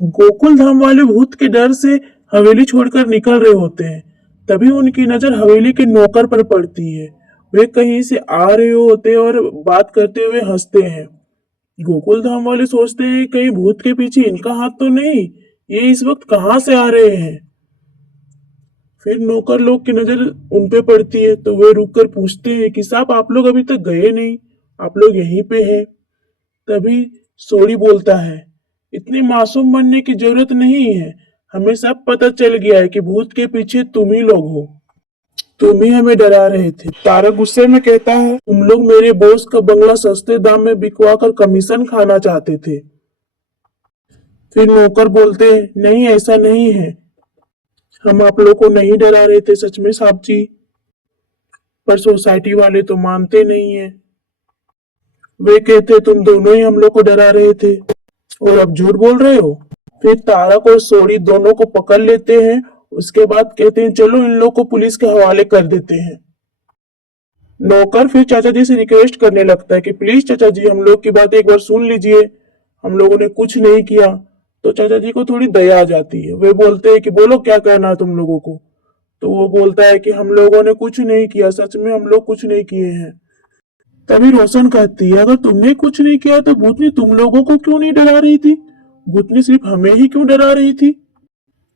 गोकुल धाम वाले भूत के डर से हवेली छोड़कर निकल रहे होते हैं। तभी उनकी नजर हवेली के नौकर पर पड़ती है। वे कहीं से आ रहे होते हैं और बात करते हुए हंसते हैं। गोकुल धाम वाले सोचते हैं कहीं भूत के पीछे इनका हाथ तो नहीं, ये इस वक्त कहाँ से आ रहे हैं। फिर नौकर लोग की नजर उन पे पड़ती है तो वे रुक कर पूछते हैं कि साहब आप लोग अभी तक गए नहीं, आप लोग यहीं पे हैं। तभी सोडी बोलता है, इतनी मासूम बनने की जरूरत नहीं है, हमें सब पता चल गया है कि भूत के पीछे तुम ही लोग हो, तुम ही हमें डरा रहे थे। तारक गुस्से में कहता है, तुम लोग मेरे बॉस का बंगला सस्ते दाम में बिकवा कर कमीशन खाना चाहते थे। फिर नौकर बोलते हैं, नहीं ऐसा नहीं है, हम आप लोग को नहीं डरा रहे थे सच में साहब जी, पर सोसाइटी वाले तो मानते नहीं है। वे कहते तुम दोनों ही हम लोग को डरा रहे थे और अब झूठ बोल रहे हो। फिर तारक और सोडी दोनों को पकड़ लेते हैं। उसके बाद कहते हैं चलो इन लोग को पुलिस के हवाले कर देते हैं। नौकर फिर चाचा जी से रिक्वेस्ट करने लगता है कि प्लीज चाचा जी हम लोग की बात एक बार सुन लीजिए, हम लोगों ने कुछ नहीं किया। तो चाचा जी को थोड़ी दया आ जाती है। वे बोलते हैं कि बोलो क्या कहना है तुम लोगों को। तो वो बोलता है कि हम लोगों ने कुछ नहीं किया, सच में हम लोग कुछ नहीं किए हैं। तभी रोशन कहती है, अगर तुमने कुछ नहीं किया तो भूतनी तुम लोगों को क्यों नहीं डरा रही थी, भूतनी सिर्फ हमें ही क्यों डरा रही थी।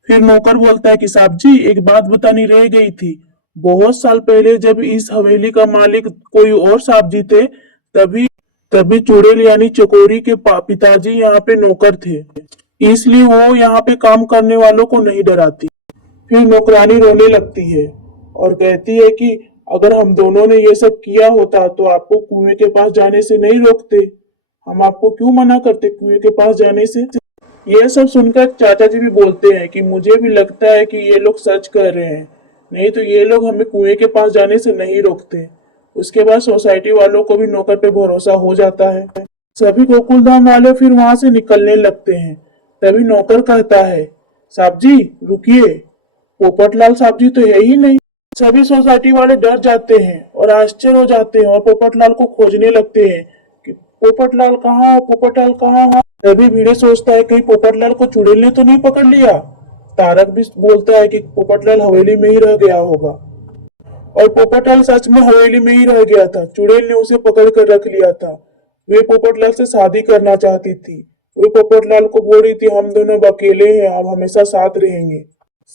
फिर नौकर बोलता है कि साहब जी एक बात बतानी रह गई थी, बहुत साल पहले जब इस हवेली का मालिक कोई और साहब जी थे, तभी तभी चुड़ैल यानी चकोरी के पिताजी यहाँ पे नौकर थे, इसलिए वो यहाँ पे काम करने वालों को नहीं डराती। फिर नौकरानी रोने लगती है और कहती है कि अगर हम दोनों ने ये सब किया होता तो आपको कुएं के पास जाने से नहीं रोकते, हम आपको क्यों मना करते कुएं के पास जाने से। ये सब सुनकर चाचा जी भी बोलते हैं कि मुझे भी लगता है कि ये लोग सच कर रहे हैं, नहीं तो ये लोग हमें कुएं के पास जाने से नहीं रोकते। उसके बाद सोसाइटी वालों को भी नौकर पे भरोसा हो जाता है। सभी गोकुलधाम वाले फिर वहां से निकलने लगते हैं। तभी नौकर कहता है, साहब जी रुकिए, पोपटलाल साहब जी तो है ही नहीं। सभी सोसाइटी वाले डर जाते हैं और आश्चर्य हो जाते हैं और पोपटलाल को खोजने लगते हैं कि पोपटलाल कहाँ हो, पोपटलाल कहाँ हो। तभी भिड़े सोचता है कहीं पोपटलाल को चुड़ैल ने तो नहीं पकड़ लिया। तारक भी बोलता है कि पोपटलाल हवेली में ही रह गया होगा। और पोपटलाल सच में हवेली में ही रह गया था, चुड़ैल ने उसे पकड़ कर रख लिया था। वे पोपटलाल से शादी करना चाहती थी। वे पोपटलाल को बोल रही थी हम दोनों अकेले हैं, हम हमेशा साथ रहेंगे।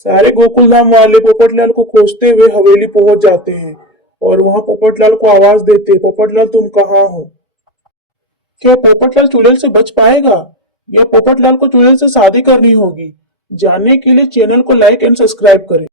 सारे गोकुलधाम वाले पोपटलाल को खोजते हुए हवेली पहुंच जाते हैं और वहां पोपटलाल को आवाज देते, पोपटलाल तुम कहाँ हो। क्या पोपटलाल चुड़ैल से बच पाएगा या पोपटलाल को चुड़ैल से शादी करनी होगी। जानने के लिए चैनल को लाइक एंड सब्सक्राइब करें।